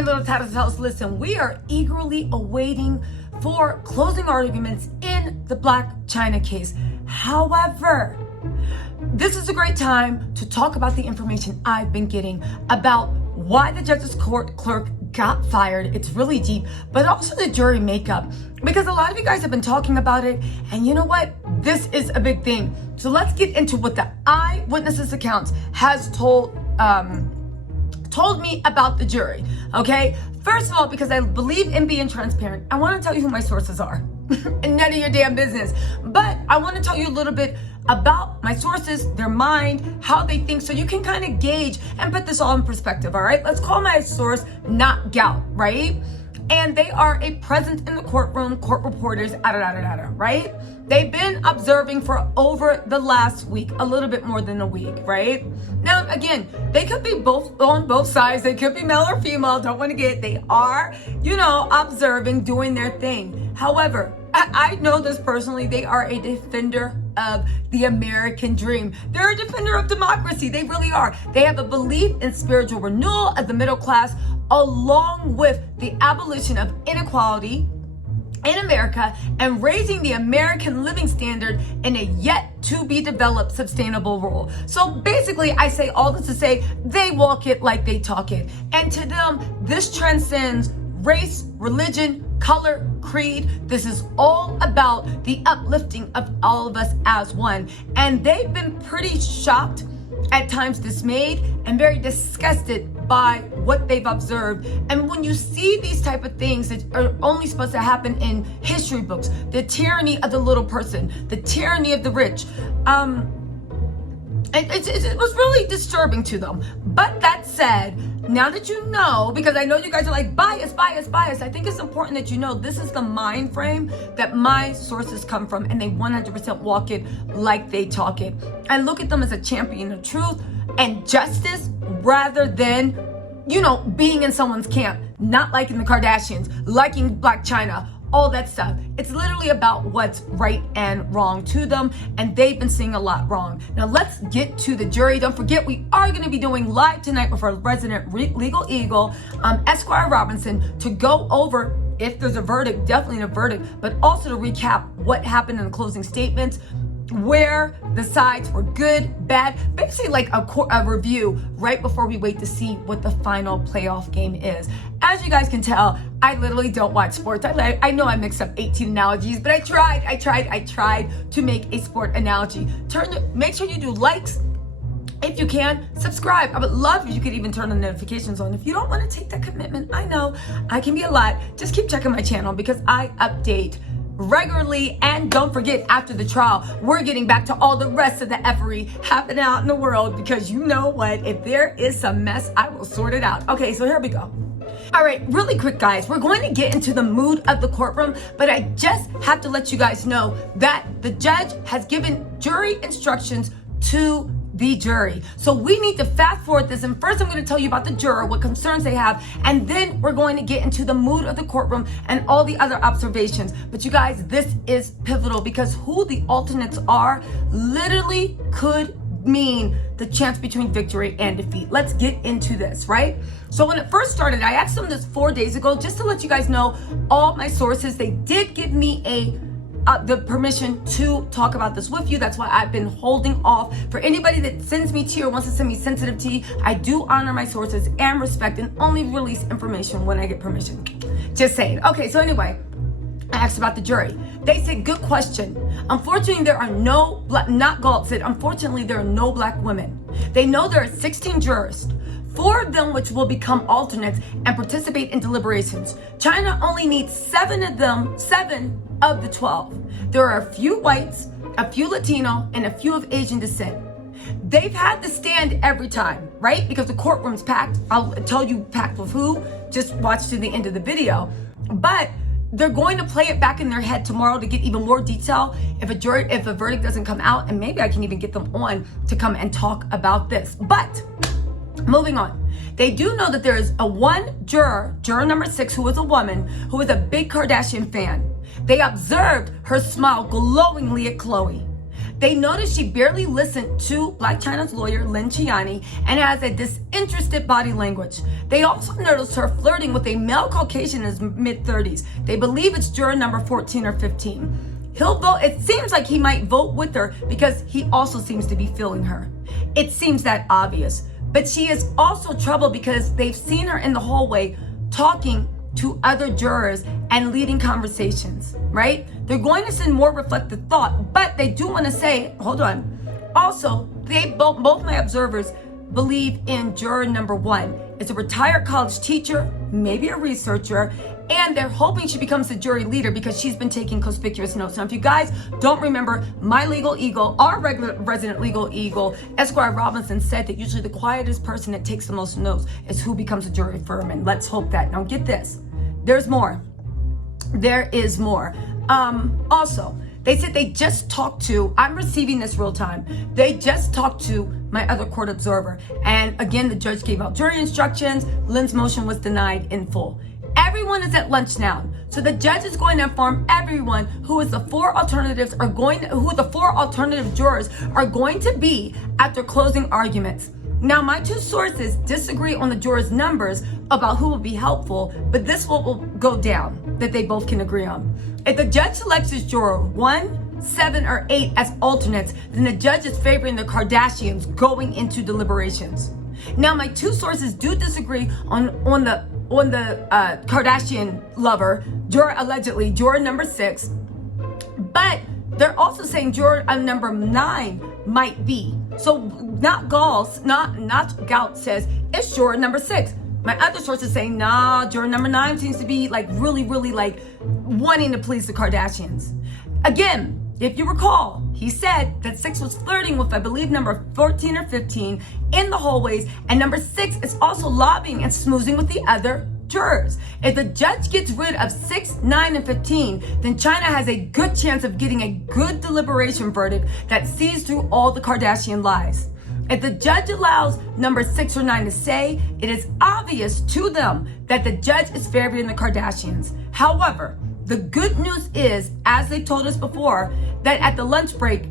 my little tattletales, listen, we are eagerly awaiting for closing arguments in the Blac Chyna case. However, this is a great time to talk about the information I've been getting about why the judge's court clerk got fired. It's really deep, but also the jury makeup, because a lot of you guys have been talking about it, and you know what? This is a big thing. So let's get into what the eyewitnesses accounts has told me about the jury, okay? First of all, because I believe in being transparent, I want to tell you who my sources are. And none of your damn business. But I want to tell you a little bit about my sources, their mind, how they think, so you can kind of gauge and put this all in perspective, all right? Let's call my source Not Gout, right? And they are a presence in the courtroom, court reporters, right? They've been observing for over the last week, a little bit more than a week, right? Now, again, they could be both on both sides. They could be male or female. Don't want to get, they are, observing, doing their thing. However, I know this personally. They are a defender of the American dream. They're a defender of democracy. They really are. They have a belief in spiritual renewal of the middle class, along with the abolition of inequality in America and raising the American living standard in a yet to be developed sustainable role. So basically, I say all this to say they walk it like they talk it. And to them, this transcends race, religion, color, creed. This is all about the uplifting of all of us as one. And they've been pretty shocked, at times dismayed, and very disgusted by what they've observed. And when you see these type of things that are only supposed to happen in history books, the tyranny of the little person, the tyranny of the rich, it was really disturbing to them. But that said, now that you know, because I know you guys are like, bias, I think it's important that you know this is the mind frame that my sources come from, and they 100% walk it like they talk it. I look at them as a champion of truth and justice, rather than, being in someone's camp, not liking the Kardashians, liking Blac Chyna, all that stuff. It's literally about what's right and wrong to them, and they've been seeing a lot wrong. Now let's get to the jury. Don't forget, we are going to be doing live tonight with our resident legal eagle, Esquire Robinson, to go over, if there's a verdict, definitely a verdict, but also to recap what happened in the closing statements, where the sides were good, bad, basically like a review right before we wait to see what the final playoff game is. As you guys can tell, I literally don't watch sports. I know I mixed up 18 analogies, but I tried to make a sport analogy. Make sure you do likes. If you can, subscribe. I would love if you could even turn the notifications on. If you don't want to take that commitment, I know I can be a lot. Just keep checking my channel because I update regularly. And don't forget, after the trial, we're getting back to all the rest of the effery happening out in the world, because you know what? If there is some mess, I will sort it out. Okay, so here we go. All right, really quick, guys. We're going to get into the mood of the courtroom, but I just have to let you guys know that the judge has given jury instructions to the jury. So we need to fast forward this, and first I'm going to tell you about the juror, what concerns they have, and then we're going to get into the mood of the courtroom and all the other observations. But you guys, this is pivotal, because who the alternates are literally could mean the chance between victory and defeat. Let's get into this, right? So when it first started, I asked them this 4 days ago, just to let you guys know all my sources. They did give me the permission to talk about this with you. That's why I've been holding off. For anybody that sends me tea or wants to send me sensitive tea, I do honor my sources and respect, and only release information when I get permission. Just saying. Okay, so anyway, I asked about the jury. They said, good question. Unfortunately, there are no not Galt said, unfortunately, there are no black women. They know there are 16 jurors, 4 of them which will become alternates and participate in deliberations. Chyna only needs 7 of the 12. There are a few whites, a few Latino, and a few of Asian descent. They've had to stand every time, right? Because the courtroom's packed. I'll tell you packed with who. Just watch to the end of the video. But they're going to play it back in their head tomorrow to get even more detail if a verdict doesn't come out, and maybe I can even get them on to come and talk about this. But moving on. They do know that there is one juror number 6, who is a woman, who is a big Kardashian fan. They observed her smile glowingly at Khloe. They noticed she barely listened to Blac Chyna's lawyer, Blac Chyna, and has a disinterested body language. They also noticed her flirting with a male Caucasian in his mid-30s. They believe it's juror number 14 or 15. He'll vote. It seems like he might vote with her because he also seems to be feeling her. It seems that obvious. But she is also troubled because they've seen her in the hallway talking to other jurors and leading conversations, right? They're going to send more reflective thought, but they do want to say, hold on. Also, they both my observers believe in juror number 1. It's a retired college teacher, maybe a researcher, and they're hoping she becomes the jury leader because she's been taking conspicuous notes. Now, if you guys don't remember, my legal eagle, our regular resident legal eagle, Esquire Robinson, said that usually the quietest person that takes the most notes is who becomes a jury foreman. Let's hope that. Now, get this. There's more. There is more. Also, they said they just talked to, I'm receiving this real time, they just talked to my other court observer. And again, the judge gave out jury instructions. Lynn's motion was denied in full. Everyone is at lunch now. So the judge is going to inform everyone who the 4 alternative jurors are going to be at their closing arguments. Now, my 2 sources disagree on the jurors' numbers about who will be helpful, but this will go down that they both can agree on. If the judge selects his juror 1, 7, or 8 as alternates, then the judge is favoring the Kardashians going into deliberations. Now, my 2 sources do disagree on the Kardashian lover, allegedly juror number 6, but they're also saying juror number 9 might be. So not Gout says it's juror number 6. My other source is saying, nah, juror number 9 seems to be like really like wanting to please the Kardashians. Again, if you recall, he said that 6 was flirting with, I believe, number 14 or 15 in the hallways, and number 6 is also lobbying and smoozing with the other jurors. If the judge gets rid of 6, 9, and 15, then Chyna has a good chance of getting a good deliberation verdict that sees through all the Kardashian lies. If the judge allows number 6 or 9 to stay, it is obvious to them that the judge is favoring the Kardashians. However, the good news is, as they told us before, that at the lunch break,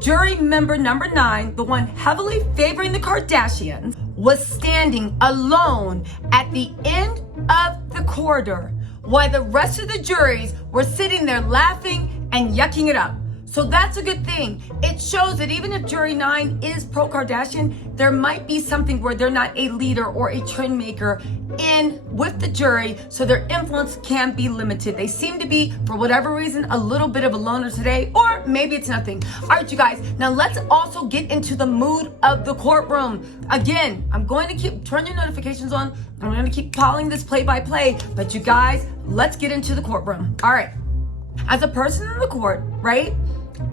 jury member number 9, the one heavily favoring the Kardashians, was standing alone at the end of the corridor while the rest of the juries were sitting there laughing and yucking it up. So that's a good thing. It shows that even if jury 9 is pro-Kardashian, there might be something where they're not a leader or a trend maker in with the jury, so their influence can be limited. They seem to be, for whatever reason, a little bit of a loner today, or maybe it's nothing. All right, you guys, now let's also get into the mood of the courtroom. Again, I'm going to turn your notifications on. I'm going to keep following this play-by-play, but you guys, let's get into the courtroom. All right, as a person in the court, right,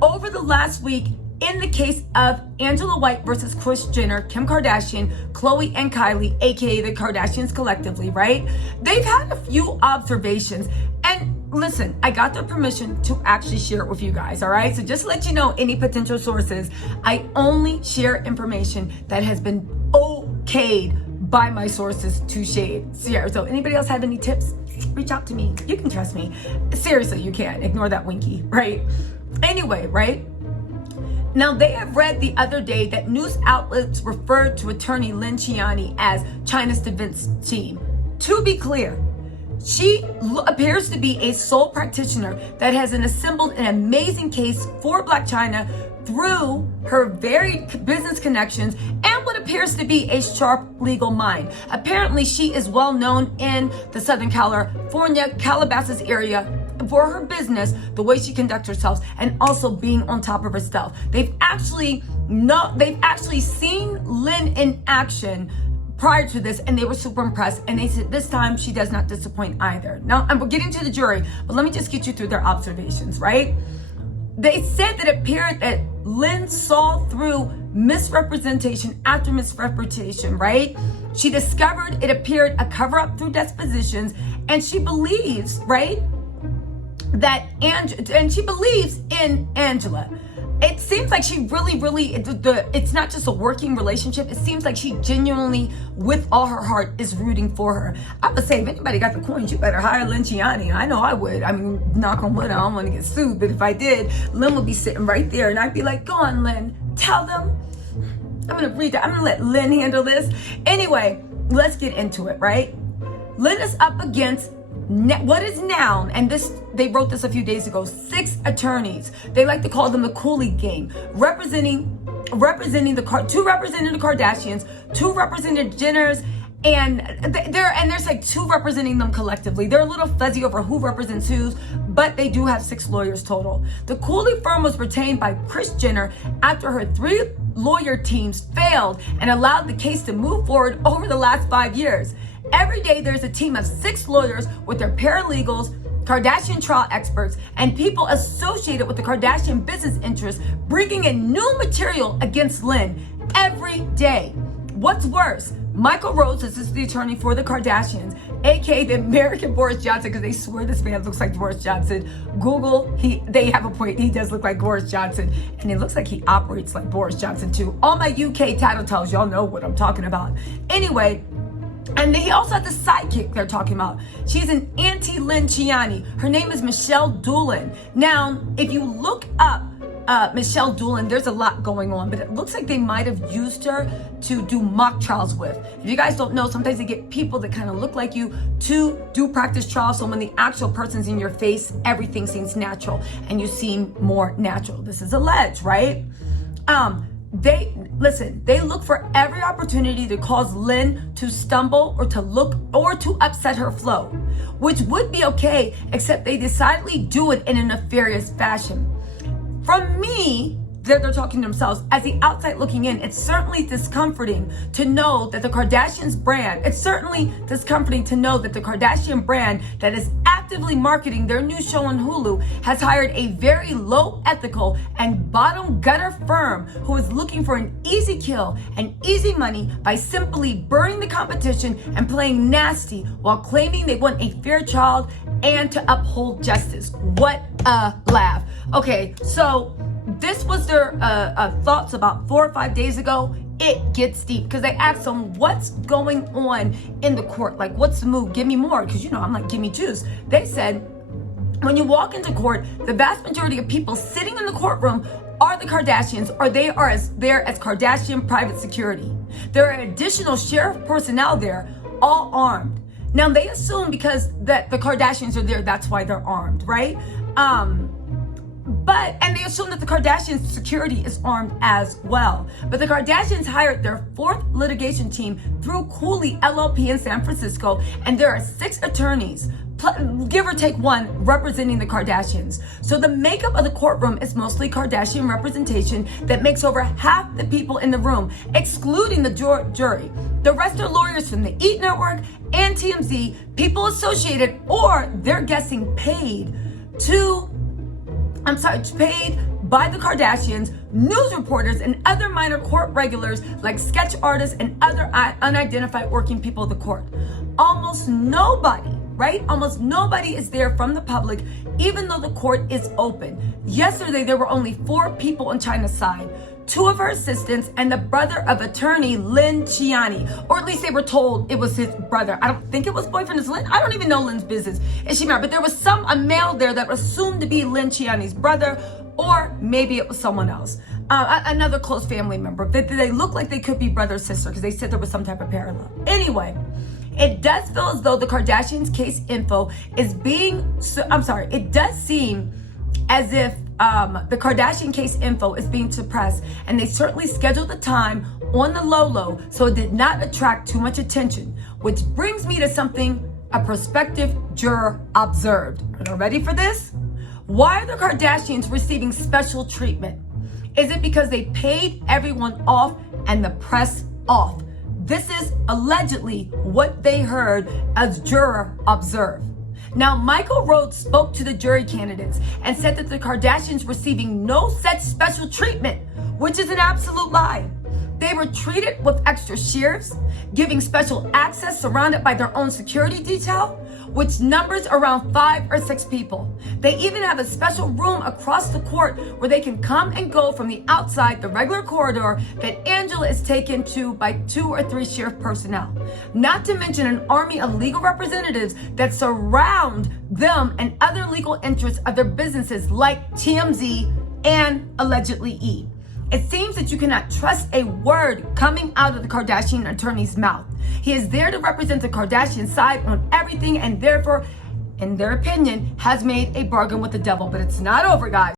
over the last week, in the case of Angela White versus Kris Jenner, Kim Kardashian, Khloe and Kylie, aka the Kardashians collectively, right? They've had a few observations. And listen, I got their permission to actually share it with you guys, all right? So just to let you know, any potential sources, I only share information that has been okayed by my sources to shade. So anybody else have any tips? Reach out to me. You can trust me. Seriously, you can. Ignore that winky, right? Anyway, right? Now, they have read the other day that news outlets referred to attorney Blac Chyna as Chyna's defense team. To be clear, she appears to be a sole practitioner that has assembled an amazing case for Blac Chyna through her varied business connections and what appears to be a sharp legal mind. Apparently, she is well known in the Southern California, Calabasas area for her business, the way she conducts herself, and also being on top of her stuff. They've actually seen Lynn in action prior to this, and they were super impressed, and they said this time she does not disappoint either. Now, I'm getting to the jury, but let me just get you through their observations, right? They said that it appeared that Lynn saw through misrepresentation after misrepresentation, right? She discovered it appeared a cover-up through depositions, and she believes, right, and she believes in Angela. it seems like she really, it's not just a working relationship. It seems like she genuinely, with all her heart, is rooting for her. I would say, if anybody got the coins, you better hire Lynn Chyna. I know I would. I mean, knock on wood, I don't want to get sued, but if I did, Lynn would be sitting right there, and I'd be like, go on, Lynn, tell them. I'm going to read that. I'm going to let Lynn handle this. Anyway, let's get into it, right? Lynn is up against what is now, and this, they wrote this a few days ago, 6 attorneys. They like to call them the Kool-Aid game, representing two representing the Kardashians, 2 representing Jenners, and there's like 2 representing them collectively. They're a little fuzzy over who represents who's, but they do have 6 lawyers total. The Kool-Aid firm was retained by Kris Jenner after her 3 lawyer teams failed and allowed the case to move forward over the last 5 years. Every day there's a team of 6 lawyers with their paralegals, Kardashian trial experts, and people associated with the Kardashian business interests bringing in new material against Lynn every day. What's worse, Michael Rhodes, this is the attorney for the Kardashians, aka the American Boris Johnson, because they swear this man looks like Boris Johnson. Google, they have a point. He does look like Boris Johnson, and it looks like he operates like Boris Johnson too. All my UK tattletales, y'all know what I'm talking about. Anyway, and he also had the sidekick they're talking about. She's an anti-Lynn Chyna. Her name is Michelle Doolin. Now, if you look up Michelle Doolin, there's a lot going on, but it looks like they might have used her to do mock trials with. If you guys don't know, sometimes they get people that kind of look like you to do practice trials, so when the actual person's in your face, everything seems natural and you seem more natural. This is alleged, right? They look for every opportunity to cause Lynn to stumble or to upset her flow, which would be okay, except they decidedly do it in a nefarious fashion. From me, they're talking to themselves, as the outside looking in, it's certainly discomforting to know that the Kardashians brand, that is actively marketing their new show on Hulu has hired a very low ethical and bottom gutter firm who is looking for an easy kill and easy money by simply burning the competition and playing nasty while claiming they want a fair child and to uphold justice. What a laugh. Okay, so this was their thoughts about 4 or 5 days ago. It gets deep because they asked them what's going on in the court. Like, what's the move? Give me more. Because, you know, I'm like, give me juice. They said, when you walk into court, the vast majority of people sitting in the courtroom are the Kardashians, or they are there as Kardashian private security. There are additional sheriff personnel there, all armed. Now, they assume because that the Kardashians are there, that's why they're armed, right? And they assume that the Kardashians' security is armed as well. But the Kardashians hired their 4th litigation team through Cooley LLP in San Francisco, and there are 6 attorneys, give or take 1, representing the Kardashians. So the makeup of the courtroom is mostly Kardashian representation that makes over half the people in the room, excluding the jury. The rest are lawyers from the E! Network and TMZ, people associated, or they're guessing paid by the Kardashians, news reporters, and other minor court regulars like sketch artists and other unidentified working people of the court. Almost nobody is there from the public, even though the court is open. Yesterday, there were only 4 people on Chyna's side. 2 of her assistants and the brother of attorney Lynn Chyna, or at least they were told it was his brother. I don't think it was boyfriend is Lynn. I don't even know Lynn's business. Is she married? But there was a male there that was assumed to be Lynn Chyna's brother, or maybe it was someone else, another close family member. They look like they could be brother or sister because they said there was some type of parallel. Anyway, it does feel as though the Kardashians' case info is it does seem as if the Kardashian case info is being suppressed, and they certainly scheduled the time on the low, so it did not attract too much attention, which brings me to something a prospective juror observed. Are you ready for this? Why are the Kardashians receiving special treatment? Is it because they paid everyone off and the press off? This is allegedly what they heard as juror observed. Now, Michael Rhodes spoke to the jury candidates and said that the Kardashians receiving no such special treatment, which is an absolute lie. They were treated with extra sheriffs, giving special access surrounded by their own security detail, which numbers around 5 or 6 people. They even have a special room across the court where they can come and go from the outside, the regular corridor that Angela is taken to by 2 or 3 sheriff personnel. Not to mention an army of legal representatives that surround them and other legal interests of their businesses like TMZ and allegedly E. It seems that you cannot trust a word coming out of the Kardashian attorney's mouth. He is there to represent the Kardashian side on everything and therefore, in their opinion, has made a bargain with the devil. But it's not over, guys.